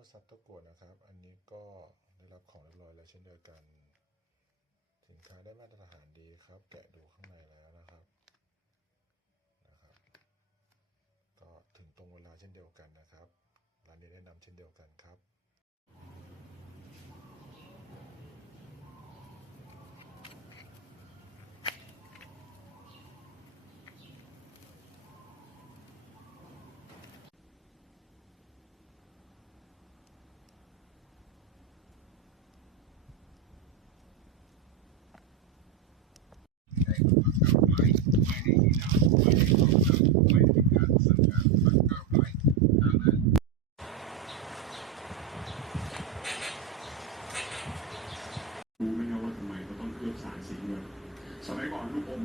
วซับตะกรวดนะครับ อันนี้ก็ได้รับของเรียบร้อยแล้วเช่นเดียวกัน สินค้าได้มาตรฐานดีครับ แกะดูข้างในแล้วนะครับนะครับ ก็ถึงตรงเวลาเช่นเดียวกันนะครับร้านนี้แนะนำเช่นเดียวกันครับ สมัยก่อนลูกอม